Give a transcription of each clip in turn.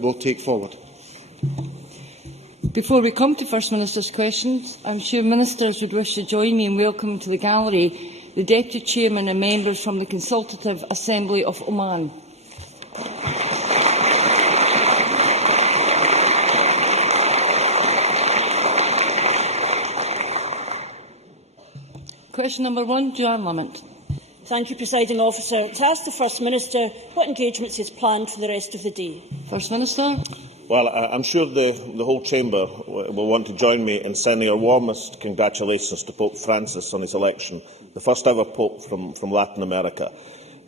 will take forward. Before we come to First Minister's questions, I am sure Ministers would wish to join me in welcoming to the gallery the Deputy Chairman and members from the Consultative Assembly of Oman. Question number 1, Joanne Lamont. Thank you, Presiding Officer. To ask the First Minister what engagements he has planned for the rest of the day. First Minister. Well, I'm sure the whole Chamber will want to join me in sending our warmest congratulations to Pope Francis on his election, the first ever Pope from Latin America.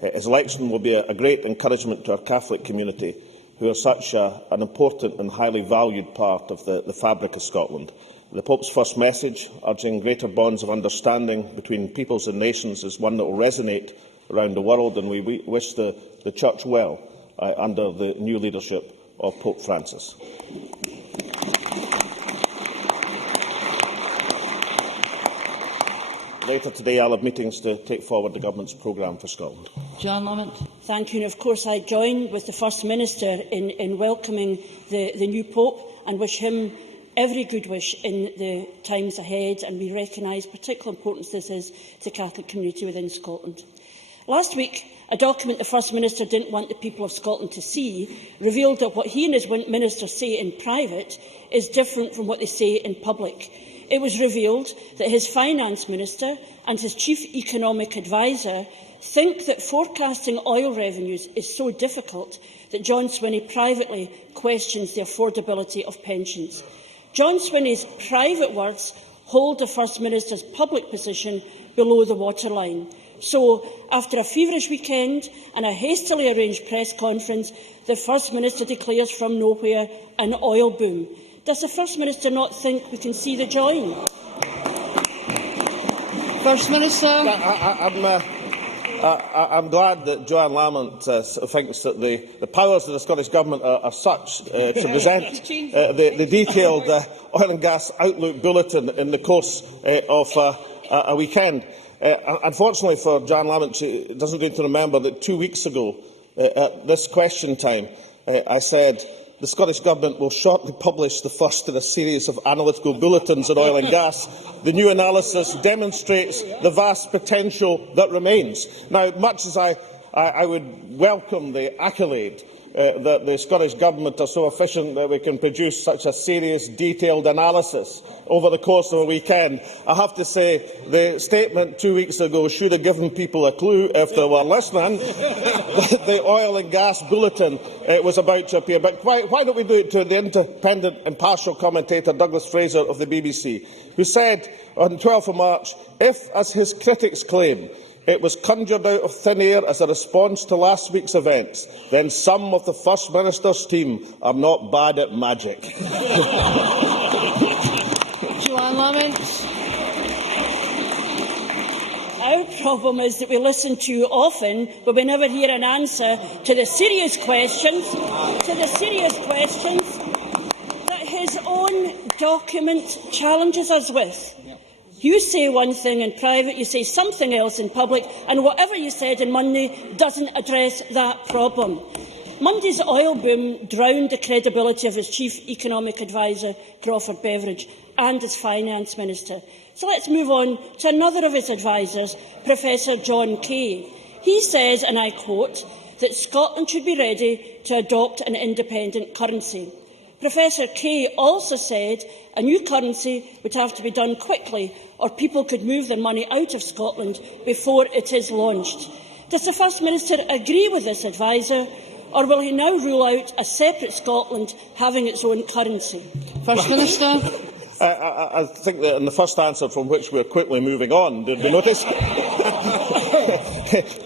His election will be a great encouragement to our Catholic community, who are such an important and highly valued part of the fabric of Scotland. The Pope's first message, urging greater bonds of understanding between peoples and nations, is one that will resonate around the world, and we wish the Church well under the new leadership of Pope Francis. Later today, I'll have meetings to take forward the Government's programme for Scotland. Joanne Lamont. Thank you. And of course, I join with the First Minister in welcoming the new Pope and wish him every good wish in the times ahead, and we recognise particular importance this is to the Catholic community within Scotland. Last week, a document the First Minister didn't want the people of Scotland to see revealed that what he and his ministers say in private is different from what they say in public. It was revealed that his Finance Minister and his Chief Economic Advisor think that forecasting oil revenues is so difficult that John Swinney privately questions the affordability of pensions. John Swinney's private words hold the First Minister's public position below the waterline. So, after a feverish weekend and a hastily arranged press conference, the First Minister declares from nowhere an oil boom. Does the First Minister not think we can see the joy? First Minister. I'm glad that Joanne Lamont thinks that the powers of the Scottish Government are such to present the detailed oil and gas outlook bulletin in the course of a weekend. Unfortunately for Joanne Lamont, she doesn't seem to remember that 2 weeks ago, at this question time, I said the Scottish Government will shortly publish the first in a series of analytical bulletins on oil and gas. The new analysis demonstrates the vast potential that remains. Now, much as I would welcome the accolade that the Scottish Government are so efficient that we can produce such a serious, detailed analysis over the course of a weekend, I have to say the statement 2 weeks ago should have given people a clue, if they were listening, that the oil and gas bulletin was about to appear. But why don't we do it to the independent, impartial commentator Douglas Fraser of the BBC, who said on 12th of March, if, as his critics claim, it was conjured out of thin air as a response to last week's events, then some of the First Minister's team are not bad at magic. Joanne Lamont. Our problem is that we listen too often, but we never hear an answer to the serious questions, that his own document challenges us with. You say one thing in private, you say something else in public, and whatever you said on Monday doesn't address that problem. Monday's oil boom drowned the credibility of his Chief Economic Advisor, Crawford Beveridge, and his Finance Minister. So let's move on to another of his advisers, Professor John Kay. He says, and I quote, that Scotland should be ready to adopt an independent currency. Professor Kay also said a new currency would have to be done quickly, or people could move their money out of Scotland before it is launched. Does the First Minister agree with this adviser, or will he now rule out a separate Scotland having its own currency? First Minister. I think that in the first answer, from which we are quickly moving on, did we notice?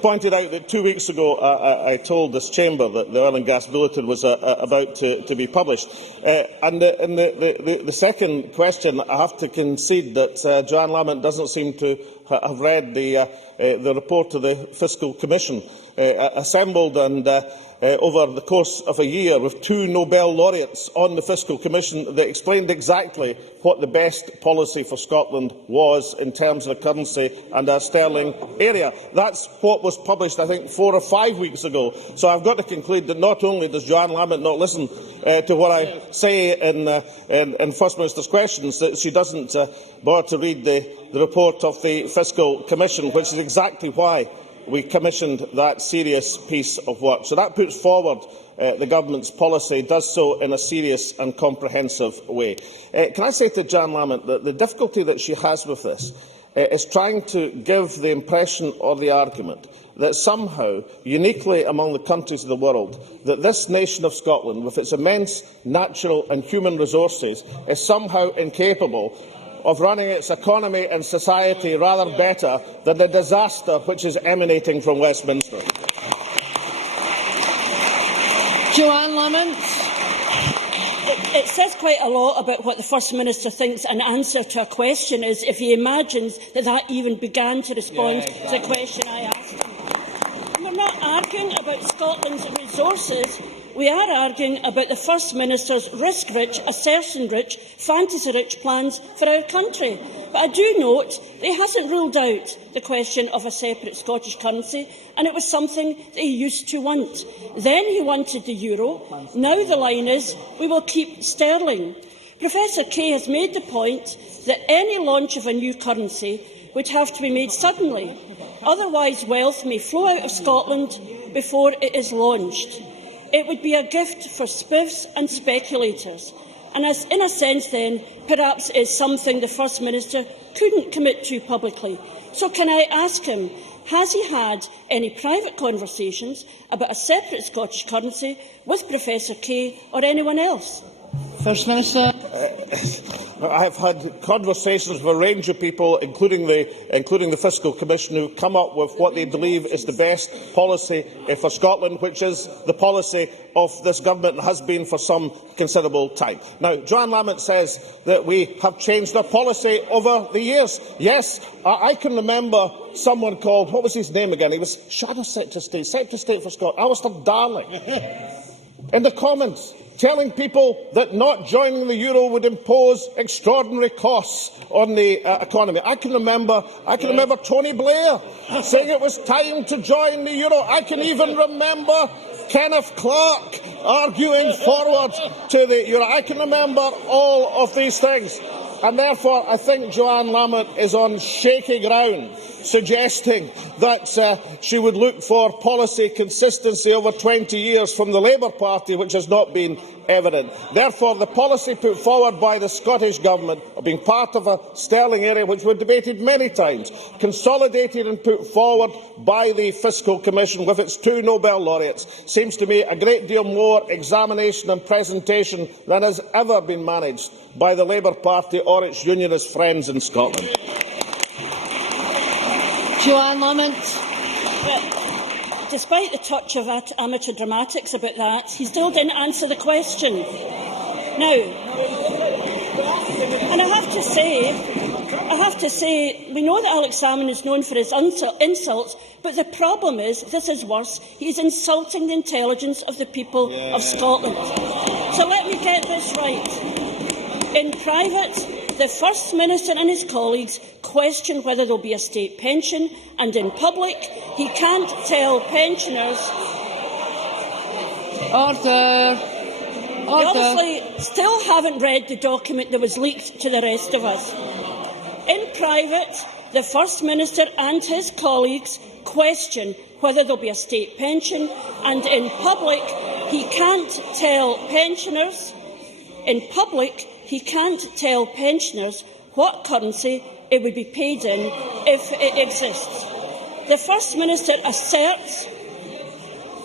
Pointed out that 2 weeks ago I told this chamber that the oil and gas bulletin was about to be published. And in the second question, I have to concede that Joanne Lamont doesn't seem to have read the report of the Fiscal Commission assembled and over the course of a year with 2 Nobel laureates on the Fiscal Commission that explained exactly what the best policy for Scotland was in terms of the currency and our sterling area. That's what was published, I think, 4 or 5 weeks ago. So I've got to conclude that not only does Joanne Lamont not listen to what I say in First Minister's questions, that she doesn't bother to read the report of the Fiscal Commission, which is exactly why we commissioned that serious piece of work. So that puts forward the government's policy, does so in a serious and comprehensive way. Can I say to Joanne Lamont that the difficulty that she has with this is trying to give the impression or the argument that somehow, uniquely among the countries of the world, that this nation of Scotland, with its immense natural and human resources, is somehow incapable of running its economy and society rather better than the disaster which is emanating from Westminster. Joanne Lamont. It says quite a lot about what the First Minister thinks an answer to a question is if he imagines that that even began to respond to the question I asked him. We're not arguing about Scotland's resources. We are arguing about the First Minister's risk-rich, assertion-rich, fantasy-rich plans for our country. But I do note that he hasn't ruled out the question of a separate Scottish currency, and it was something that he used to want. Then he wanted the euro. Now the line is, we will keep sterling. Professor Kay has made the point that any launch of a new currency would have to be made suddenly. Otherwise, wealth may flow out of Scotland before it is launched. It would be a gift for spiffs and speculators, and as, in a sense then, perhaps it is something the First Minister couldn't commit to publicly. So can I ask him, has he had any private conversations about a separate Scottish currency with Professor Kay or anyone else? First Minister. I have had conversations with a range of people, including the Fiscal Commission, who come up with what they believe is the best policy for Scotland, which is the policy of this government and has been for some considerable time. Now, Joanne Lamont says that we have changed our policy over the years. Yes, I can remember someone called, what was his name again? He was Shadow Secretary of State for Scotland, Alistair Darling, in the comments, telling people that not joining the euro would impose extraordinary costs on the economy. I can remember Tony Blair saying it was time to join the euro. I can even remember Kenneth Clarke arguing forward to the euro. I can remember all of these things. And therefore, I think Joanne Lamont is on shaky ground, suggesting that she would look for policy consistency over 20 years from the Labour Party, which has not been evident. Therefore, the policy put forward by the Scottish Government of being part of a sterling area, which we've debated many times, consolidated and put forward by the Fiscal Commission with its 2 Nobel laureates, seems to me a great deal more examination and presentation than has ever been managed by the Labour Party or its unionist friends in Scotland. Joanne Lamont. Well, despite the touch of amateur dramatics about that, he still didn't answer the question. Now, and I have to say, we know that Alex-Salmond is known for his insults, but the problem is, this is worse, he is insulting the intelligence of the people of Scotland. So let me get this right. In private, the First Minister and his colleagues question whether there will be a state pension, and in public, he can't tell pensioners. Order. You obviously still haven't read the document that was leaked to the rest of us. In private, the First Minister and his colleagues question whether there will be a state pension, and in public, he can't tell pensioners. In public, he can't tell pensioners what currency it would be paid in if it exists. The First Minister asserts.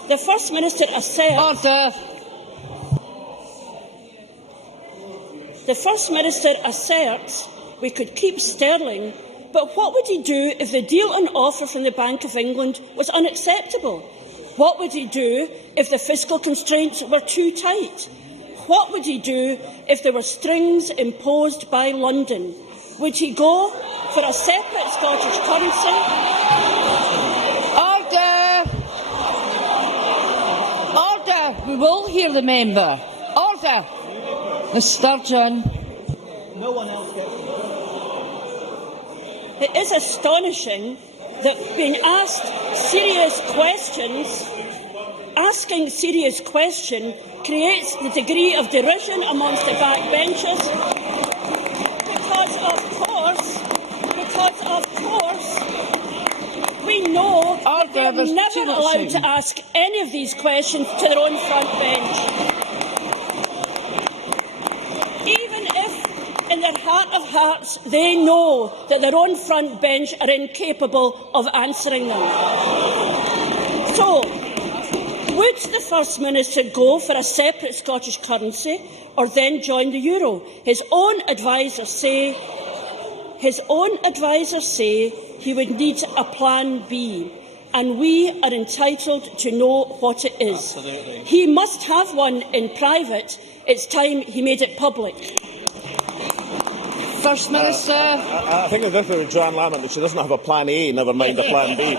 Order. The First Minister asserts we could keep sterling, but what would he do if the deal on offer from the Bank of England was unacceptable? What would he do if the fiscal constraints were too tight? What would he do if there were strings imposed by London? Would he go for a separate Scottish currency? Order! Order! We will hear the member. Order! Ms Sturgeon. No one else gets It is astonishing that being asked serious questions, asking serious questions creates the degree of derision amongst the backbenchers, because of course, we know that they are never allowed to ask any of these questions to their own front bench. Even if, in their heart of hearts, they know that their own front bench are incapable of answering them. So, would the First Minister go for a separate Scottish currency or then join the euro? His own advisers say he would need a plan B, and we are entitled to know what it is. Absolutely. He must have one in private. It's time he made it public. First Minister. I think the difference with Joanne Lamont is she doesn't have a plan A, never mind a plan B.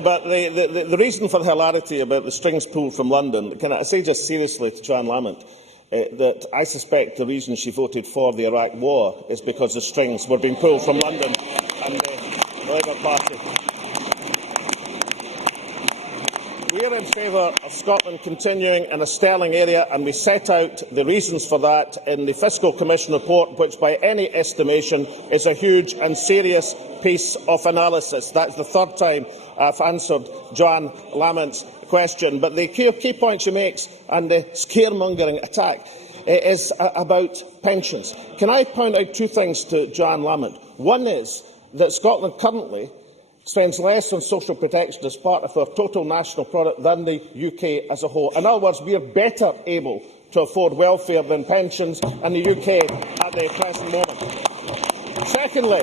But the reason for the hilarity about the strings pulled from London, can I say just seriously to Joanne Lamont that I suspect the reason she voted for the Iraq war is because the strings were being pulled from London and the Labour Party. We are in favour of Scotland continuing in a sterling area, and we set out the reasons for that in the Fiscal Commission report, which by any estimation is a huge and serious piece of analysis. That is the third time I have answered Joanne Lamont's question. But the key point she makes, and the scaremongering attack, is about pensions. Can I point out two things to Joanne Lamont? One is that Scotland currently spends less on social protection as part of our total national product than the UK as a whole. In other words, we are better able to afford welfare than pensions in the UK at the present moment. Secondly,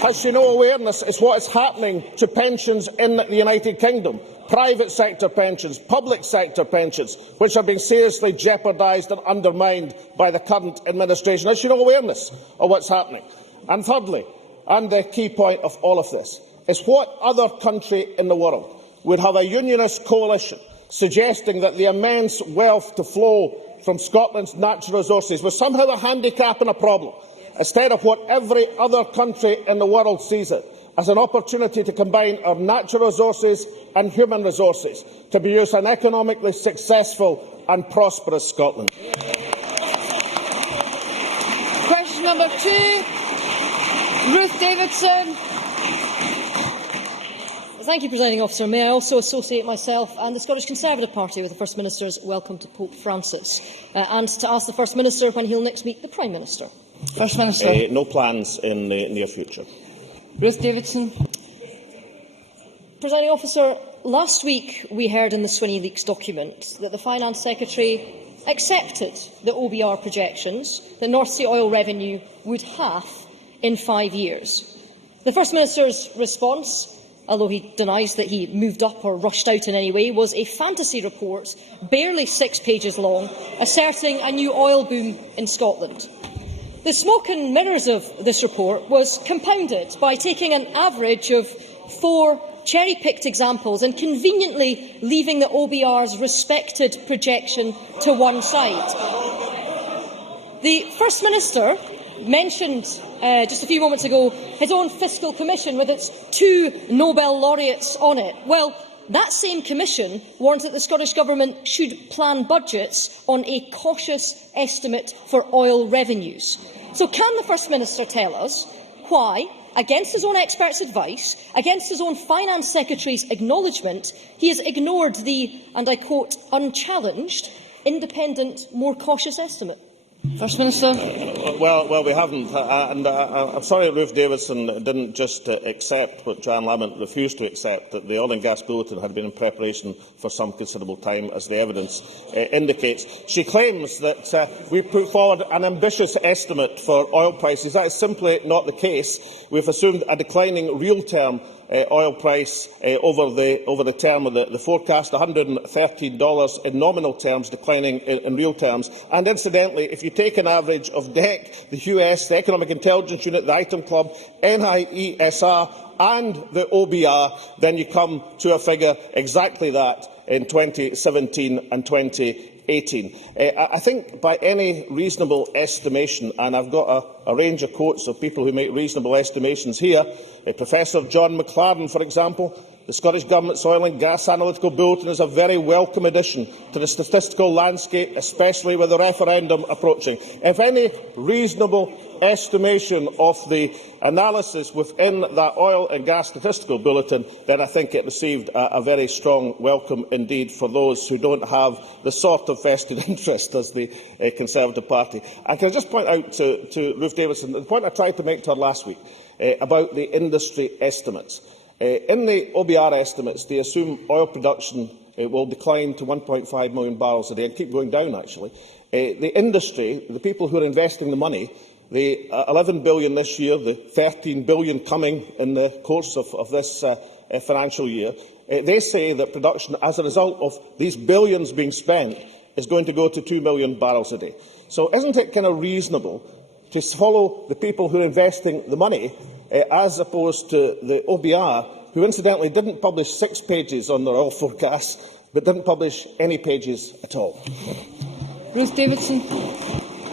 has she no awareness as to what is happening to pensions in the United Kingdom? Private sector pensions, public sector pensions, which are being seriously jeopardised and undermined by the current administration. Has she no awareness of what is happening? And thirdly, and the key point of all of this, is what other country in the world would have a unionist coalition suggesting that the immense wealth to flow from Scotland's natural resources was somehow a handicap and a problem, instead of what every other country in the world sees it as an opportunity to combine our natural resources and human resources to be used in economically successful and prosperous Scotland. Question number 2, Ruth Davidson. Thank you, Presiding Officer. May I also associate myself and the Scottish Conservative Party with the First Minister's welcome to Pope Francis, and to ask the First Minister when he will next meet the Prime Minister. First Minister. No plans in the near future. Ruth Davidson. Presiding Officer, last week we heard in the Swinney Leaks document that the Finance Secretary accepted the OBR projections that North Sea oil revenue would halve in 5 years. The First Minister's response, although he denies that he moved up or rushed out in any way, was a fantasy report, barely 6 pages long, asserting a new oil boom in Scotland. The smoke and mirrors of this report was compounded by taking an average of 4 cherry-picked examples and conveniently leaving the OBR's respected projection to one side. The First Minister mentioned just a few moments ago his own fiscal commission with its 2 Nobel laureates on it. Well, that same commission warned that the Scottish Government should plan budgets on a cautious estimate for oil revenues. So can the First Minister tell us why, against his own experts' advice, against his own Finance Secretary's acknowledgement, he has ignored the, and I quote, unchallenged, independent, more cautious estimate? First Minister. Well, we haven't. I'm sorry Ruth Davidson didn't just accept what Joanne Lamont refused to accept, that the Oil and Gas Bulletin had been in preparation for some considerable time, as the evidence indicates. She claims that we put forward an ambitious estimate for oil prices. That is simply not the case. We have assumed a declining real-term oil price over the term of the forecast, $113 in nominal terms, declining in real terms. And incidentally, if you take an average of DEC, the US, the Economic Intelligence Unit, the Item Club, NIESR and the OBR, then you come to a figure exactly that in 2017 and 2018. I think by any reasonable estimation, and I've got a range of quotes of people who make reasonable estimations here, Professor John McLaren, for example, the Scottish Government's Oil and Gas Analytical Bulletin is a very welcome addition to the statistical landscape, especially with the referendum approaching. If any reasonable estimation of the analysis within that Oil and Gas Statistical Bulletin, then I think it received a very strong welcome indeed for those who don't have the sort of vested interest as the Conservative Party. And can I just point out to Ruth Davidson, the point I tried to make to her last week about the industry estimates. In the OBR estimates, they assume oil production will decline to 1.5 million barrels a day and keep going down, actually. The industry, the people who are investing the money, the 11 billion this year, the 13 billion coming in the course of this financial year, they say that production, as a result of these billions being spent, is going to go to 2 million barrels a day. So isn't it kind of reasonable to follow the people who are investing the money, as opposed to the OBR, who incidentally didn't publish 6 pages on their oil forecasts, but didn't publish any pages at all? Ruth Davidson.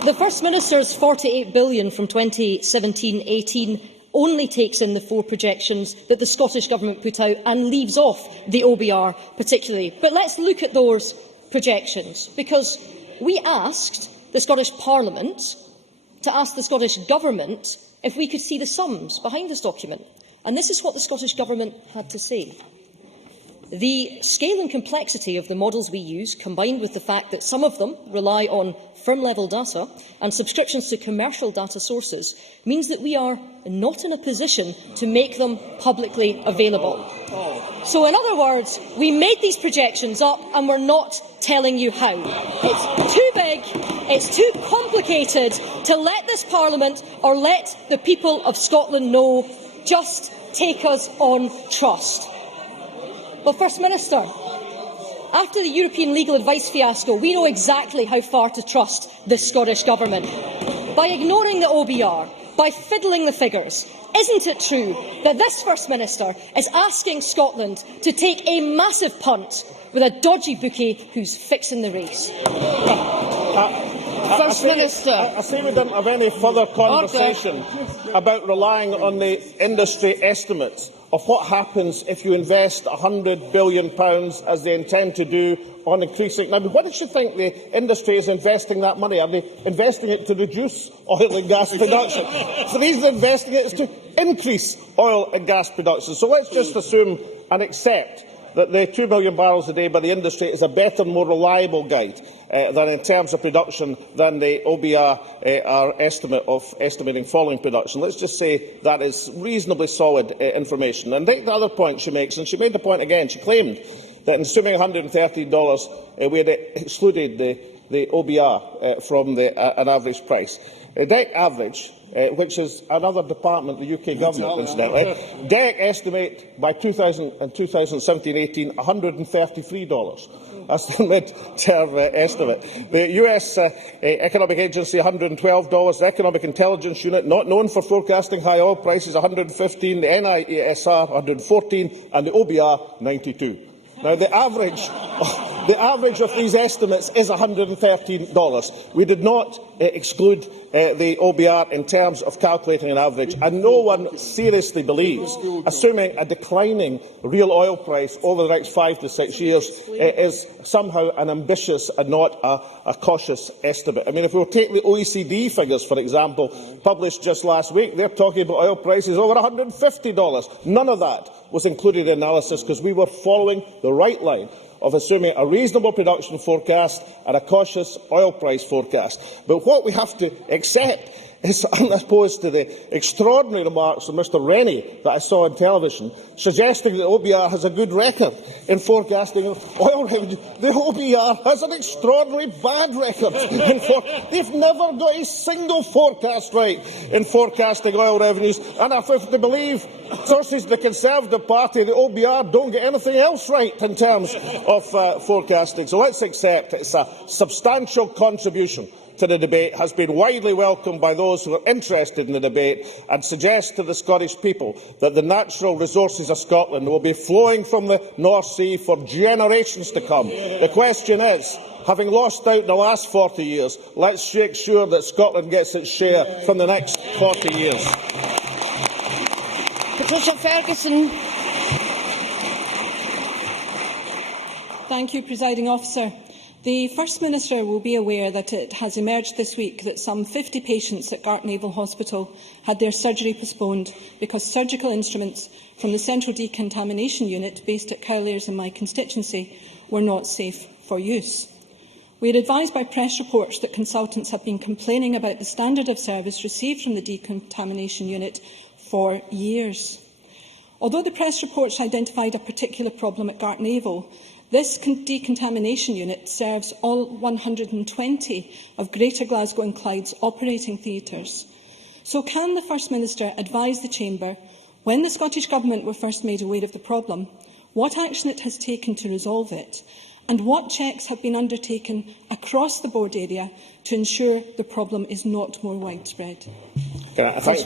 The First Minister's £48 billion from 2017-18 only takes in the 4 projections that the Scottish Government put out and leaves off the OBR particularly. But let's look at those projections, because we asked the Scottish Parliament to ask the Scottish Government if we could see the sums behind this document. And this is what the Scottish Government had to say. The scale and complexity of the models we use, combined with the fact that some of them rely on firm-level data and subscriptions to commercial data sources, means that we are not in a position to make them publicly available. So, in other words, we made these projections up and we're not telling you how. It's too big, it's too complicated to let this Parliament or let the people of Scotland know. Just take us on trust. Well, First Minister, after the European legal advice fiasco, we know exactly how far to trust this Scottish Government. By ignoring the OBR, by fiddling the figures, isn't it true that this First Minister is asking Scotland to take a massive punt with a dodgy bookie who's fixing the race? First Minister. I say we didn't have any further conversation about relying on the industry estimates of what happens if you invest £100 billion, as they intend to do, on increasing. Now, what does you think the industry is investing that money? Are they investing it to reduce oil and gas production? The reason they're investing it is to increase oil and gas production. So let's just assume and accept that the 2 million barrels a day by the industry is a better, more reliable guide than in terms of production than the OBR our estimate of estimating falling production. Let's just say that is reasonably solid information. And the other point she makes, and she made the point again, she claimed that in assuming $113 we had excluded the OBR from an avrage price. The DEC average, which is another department of the UK Government, incidentally, DEC estimate by 2017-18 $133. That's the mid-term estimate. The US Economic Agency $112, the Economic Intelligence Unit, not known for forecasting high oil prices, $115, the NIESR $114, and the OBR $92. Now, the average of these estimates is $113. We did not exclude the OBR in terms of calculating an average, and no one seriously believes, assuming a declining real oil price over the next 5 to 6 years is somehow an ambitious and not a cautious estimate. I mean, if we take the OECD figures, for example, published just last week, they're talking about oil prices over $150. None of that was included in analysis because we were following the right line of assuming a reasonable production forecast and a cautious oil price forecast. But what we have to accept as opposed to the extraordinary remarks of Mr Rennie that I saw on television, suggesting that OBR has a good record in forecasting oil revenue. The OBR has an extraordinarily bad record. They've never got a single forecast right in forecasting oil revenues, and if they believe sources of the Conservative Party, the OBR don't get anything else right in terms of forecasting. So let's accept it's a substantial contribution to the debate, has been widely welcomed by those who are interested in the debate, and suggests to the Scottish people that the natural resources of Scotland will be flowing from the North Sea for generations to come. The question is, having lost out in the last 40 years, let's make sure that Scotland gets its share from the next 40 years. Patricia Ferguson. Thank you, Presiding Officer. The First Minister will be aware that it has emerged this week that some 50 patients at Gartnavel Hospital had their surgery postponed because surgical instruments from the Central Decontamination Unit, based at Cowlairs in my constituency, were not safe for use. We are advised by press reports that consultants have been complaining about the standard of service received from the Decontamination Unit for years. Although the press reports identified a particular problem at Gartnavel, this decontamination unit serves all 120 of Greater Glasgow and Clyde's operating theatres. So can the First Minister advise the Chamber, when the Scottish Government were first made aware of the problem, what action it has taken to resolve it, and what checks have been undertaken across the board area to ensure the problem is not more widespread? Can I thank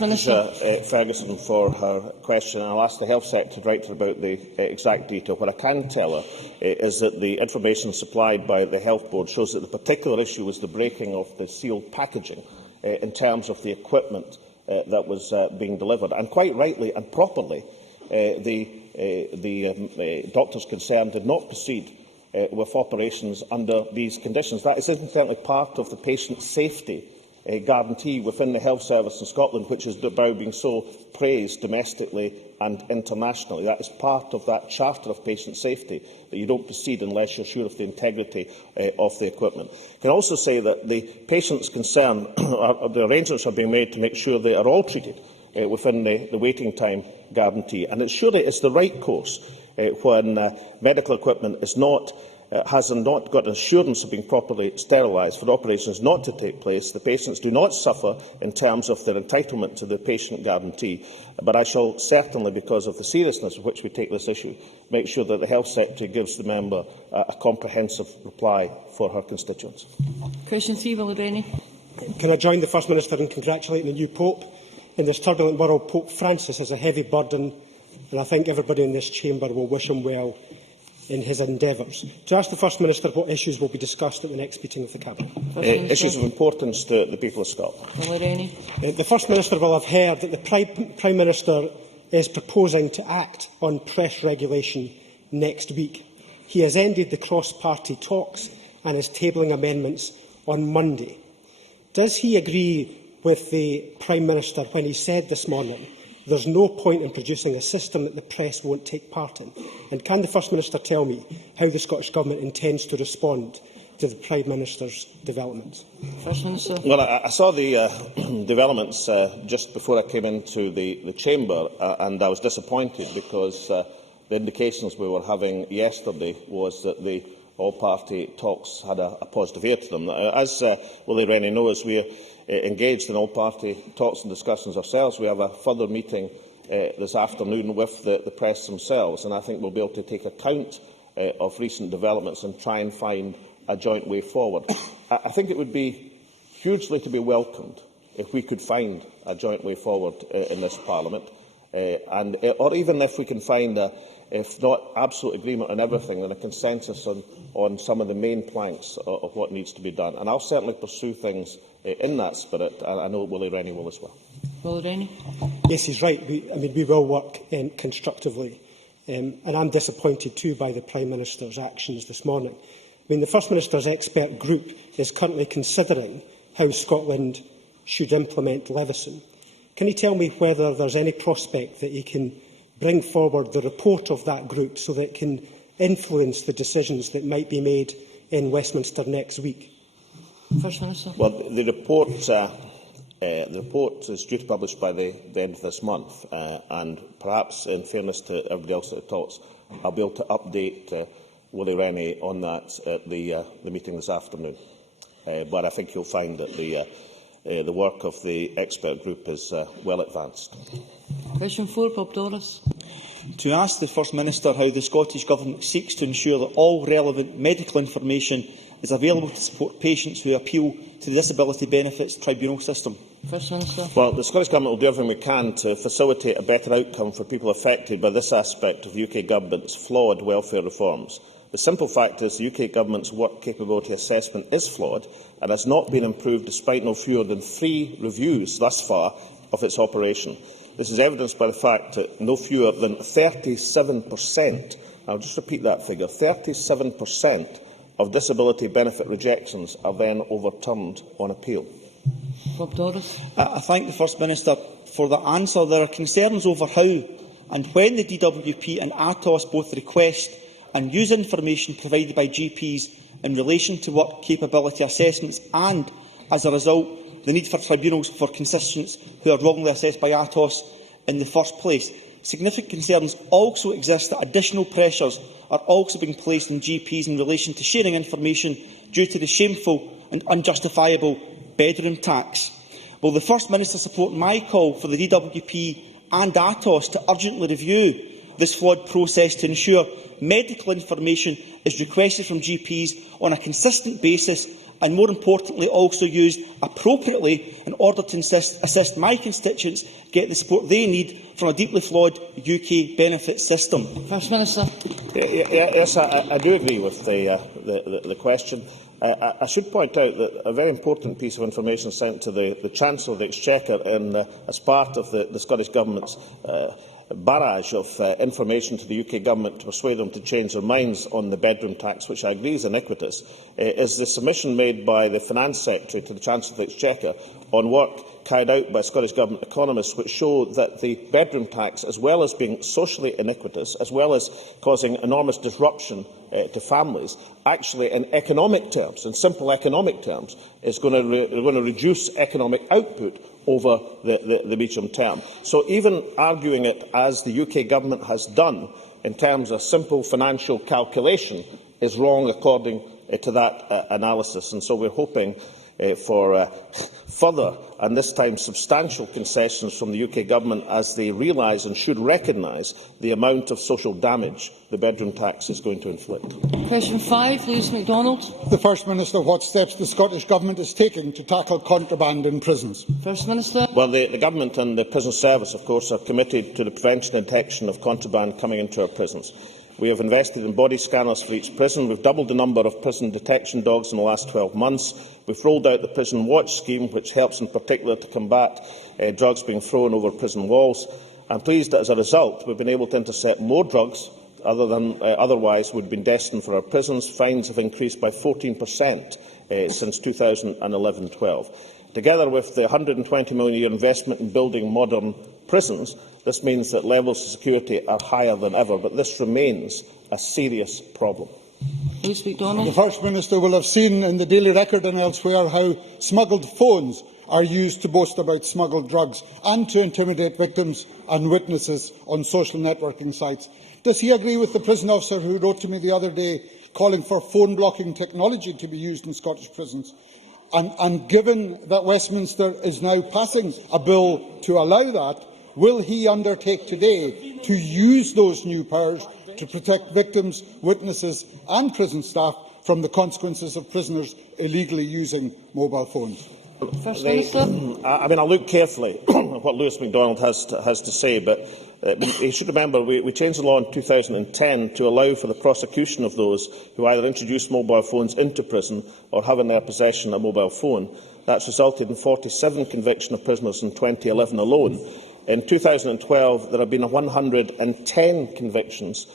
Ferguson for her question, and I'll ask the Health Secretary Director about the exact detail. What I can tell her is that the information supplied by the Health Board shows that the particular issue was the breaking of the sealed packaging in terms of the equipment that was being delivered. And quite rightly and properly, the doctors concerned did not proceed with operations under these conditions. That is incidentally part of the patient safety guarantee within the health service in Scotland, which is now being so praised domestically and internationally. That is part of that charter of patient safety, that you don't proceed unless you're sure of the integrity of the equipment. I can also say that the patients concerned, the arrangements are being made to make sure they are all treated within the waiting time guarantee. And surely it's the right course when medical equipment is has not got assurance of being properly sterilised for operations not to take place. The patients do not suffer in terms of their entitlement to the patient guarantee. But I shall certainly, because of the seriousness with which we take this issue, make sure that the Health Secretary gives the member a comprehensive reply for her constituents. Question 3, Willie Rennie. Can I join the First Minister in congratulating the new Pope? In this turbulent world, Pope Francis has a heavy burden, and I think everybody in this chamber will wish him well in his endeavours. To ask the First Minister what issues will be discussed at the next meeting of the Cabinet. Issues of importance to the people of Scotland. The First Minister will have heard that the Prime Minister is proposing to act on press regulation next week. He has ended the cross-party talks and is tabling amendments on Monday. Does he agree with the Prime Minister when he said this morning there's no point in producing a system that the press won't take part in? And can the First Minister tell me how the Scottish Government intends to respond to the Prime Minister's developments? First Minister. Well, I saw the developments just before I came into the chamber, and I was disappointed because the indications we were having yesterday was that the all-party talks had a positive air to them. As Willie Rennie knows, we are engaged in all-party talks and discussions ourselves. We have a further meeting this afternoon with the press themselves, and I think we'll be able to take account of recent developments and try and find a joint way forward. I think it would be hugely to be welcomed if we could find a joint way forward in this Parliament, or even if we can find if not absolute agreement on everything, then a consensus on some of the main planks of what needs to be done. And I'll certainly pursue things in that spirit, and I know Willie Rennie will as well. Willie Rennie. Yes, he's right. We will work constructively. And I'm disappointed too by the Prime Minister's actions this morning. The First Minister's expert group is currently considering how Scotland should implement Leveson. Can he tell me whether there's any prospect that he can bring forward the report of that group so that it can influence the decisions that might be made in Westminster next week? First Minister. Well, the report The report is due to publish by the end of this month, and perhaps, in fairness to everybody else that talks, I'll be able to update Willie Rennie on that at the meeting this afternoon. But I think you'll find that the work of the expert group is well advanced. Question 4, Bob Doris. To ask the First Minister how the Scottish Government seeks to ensure that all relevant medical information is available to support patients who appeal to the Disability Benefits Tribunal system. First Minister. Well, the Scottish Government will do everything we can to facilitate a better outcome for people affected by this aspect of the UK Government's flawed welfare reforms. The simple fact is the UK Government's work capability assessment is flawed and has not been improved despite no fewer than 3 reviews thus far of its operation. This is evidenced by the fact that no fewer than 37%, I'll just repeat that figure, 37% of disability benefit rejections are then overturned on appeal. Bob Doris. I thank the First Minister for the answer. There are concerns over how and when the DWP and ATOS both request and use information provided by GPs in relation to work capability assessments and, as a result, the need for tribunals for constituents who are wrongly assessed by ATOS in the first place. Significant concerns also exist that additional pressures are also being placed on GPs in relation to sharing information due to the shameful and unjustifiable bedroom tax. Will the First Minister support my call for the DWP and ATOS to urgently review this flawed process to ensure medical information is requested from GPs on a consistent basis and, more importantly, also used appropriately in order to assist my constituents get the support they need from a deeply flawed UK benefits system? First Minister. Yes, I do agree with the question. I should point out that a very important piece of information sent to the Chancellor of the Exchequer as part of the Scottish Government's barrage of information to the UK Government to persuade them to change their minds on the bedroom tax, which I agree is iniquitous, is the submission made by the Finance Secretary to the Chancellor of the Exchequer on work carried out by Scottish Government economists, which show that the bedroom tax, as well as being socially iniquitous, as well as causing enormous disruption to families, actually in economic terms, in simple economic terms, is going to reduce economic output over the medium term. So even arguing it as the UK Government has done in terms of simple financial calculation is wrong according to that analysis. And so we're hoping for further and this time substantial concessions from the UK Government as they realise and should recognise the amount of social damage the bedroom tax is going to inflict. Question 5, Lewis MacDonald. The First Minister, what steps the Scottish Government is taking to tackle contraband in prisons? First Minister. Well, the Government and the Prison Service, of course, are committed to the prevention and detection of contraband coming into our prisons. We have invested in body scanners for each prison. We've doubled the number of prison detection dogs in the last 12 months. We've rolled out the Prison Watch scheme, which helps in particular to combat drugs being thrown over prison walls. I'm pleased that as a result we've been able to intercept more drugs other than otherwise would have been destined for our prisons. Fines have increased by 14% since 2011-12. Together with the £120 million a year investment in building modern prisons, this means that levels of security are higher than ever, but this remains a serious problem. Lewis MacDonald. The First Minister will have seen in the Daily Record and elsewhere how smuggled phones are used to boast about smuggled drugs and to intimidate victims and witnesses on social networking sites. Does he agree with the prison officer who wrote to me the other day calling for phone blocking technology to be used in Scottish prisons? And given that Westminster is now passing a bill to allow that, will he undertake today to use those new powers to protect victims, witnesses and prison staff from the consequences of prisoners illegally using mobile phones? First Minister. I'll look carefully at what Lewis MacDonald has to say, but he should remember we changed the law in 2010 to allow for the prosecution of those who either introduce mobile phones into prison or have in their possession a mobile phone. That's resulted in 47 convictions of prisoners in 2011 alone. In 2012, there have been 110 convictions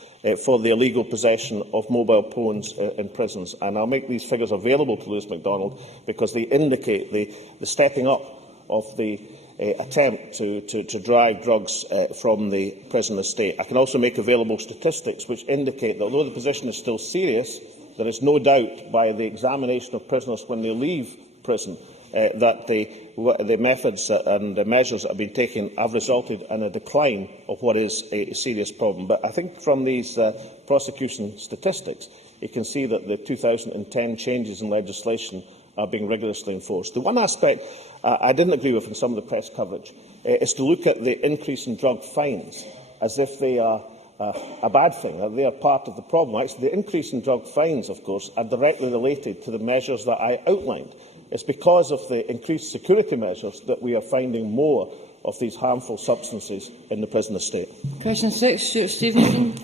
for the illegal possession of mobile phones in prisons. And I'll make these figures available to Lewis MacDonald because they indicate the stepping up of the attempt to drive drugs from the prison estate. I can also make available statistics which indicate that although the position is still serious, there is no doubt by the examination of prisoners when they leave prison that the methods and the measures that have been taken have resulted in a decline of what is a serious problem. But I think from these prosecution statistics, you can see that the 2010 changes in legislation are being rigorously enforced. The one aspect I didn't agree with in some of the press coverage is to look at the increase in drug fines as if they are a bad thing, that they are part of the problem. Actually, the increase in drug fines, of course, are directly related to the measures that I outlined. It's because of the increased security measures that we are finding more of these harmful substances in the prison estate. Question 6, Stuart Stevenson.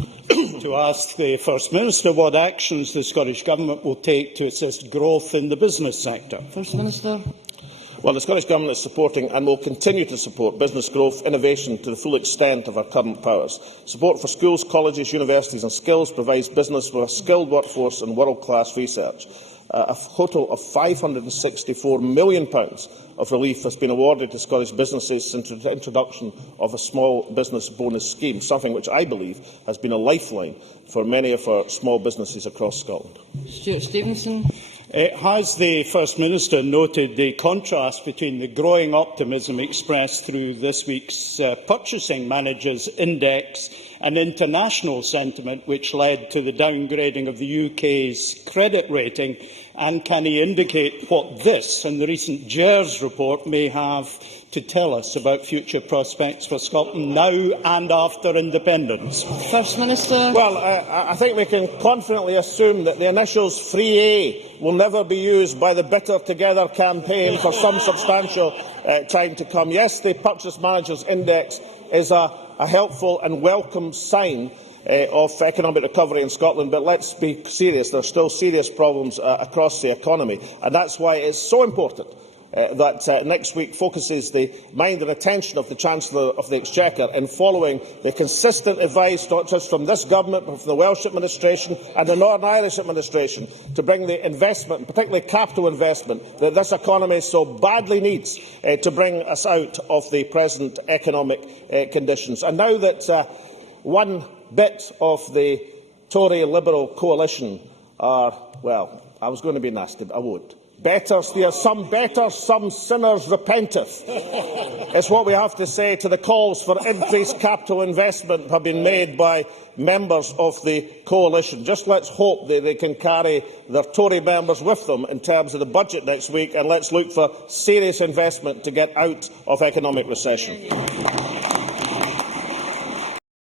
To ask the First Minister what actions the Scottish Government will take to assist growth in the business sector. First Minister. Well, the Scottish Government is supporting and will continue to support business growth, innovation to the full extent of our current powers. Support for schools, colleges, universities and skills provides business with a skilled workforce and world-class research. A total of £564 million of relief has been awarded to Scottish businesses since the introduction of a small business bonus scheme, something which I believe has been a lifeline for many of our small businesses across Scotland. Stuart Stevenson. Has the First Minister noted the contrast between the growing optimism expressed through this week's Purchasing Managers Index and international sentiment which led to the downgrading of the UK's credit rating? And can he indicate what this and the recent JERS report may have to tell us about future prospects for Scotland now and after independence? First Minister. Well, I think we can confidently assume that the initials 3A will never be used by the Bitter Together campaign for some substantial time to come. Yes, the Purchase Managers Index is a helpful and welcome sign of economic recovery in Scotland, but let's be serious, there are still serious problems across the economy, and that's why it is so important that next week focuses the mind and attention of the Chancellor of the Exchequer in following the consistent advice not just from this Government but from the Welsh Administration and the Northern Irish Administration to bring the investment, particularly capital investment, that this economy so badly needs to bring us out of the present economic conditions. And now that one bit of the Tory Liberal coalition are, well, I was going to be nasty, but I won't. Some sinners repenteth, is what we have to say to the calls for increased capital investment have been made by members of the coalition. Just let's hope that they can carry their Tory members with them in terms of the budget next week, and let's look for serious investment to get out of economic recession.